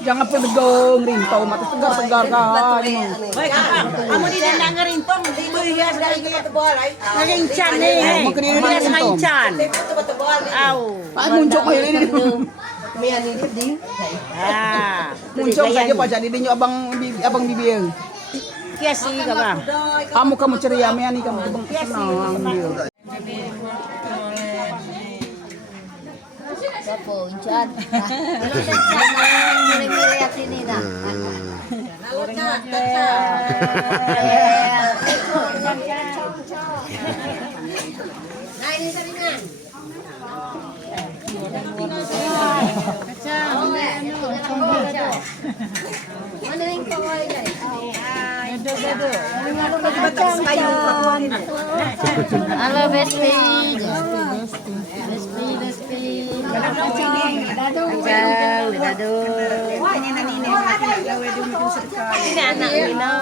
Jangan pedegong rinto, mati segar-segar kan. Baik, kamu di dendang rintong, hias dari ngincan nih. Hias ngincan. Au. Pak muncul kayak ini. Ah, Muncul saja Pak jadi dinyo abang bibir. hias sih kamu. Kamu ceria me ani kamu bang senang dia. Opo, Incan. Miri-miri at sini na. Nah, ini saringan. Mana yang kawai guys? Halo Besti. Ini anak Lino.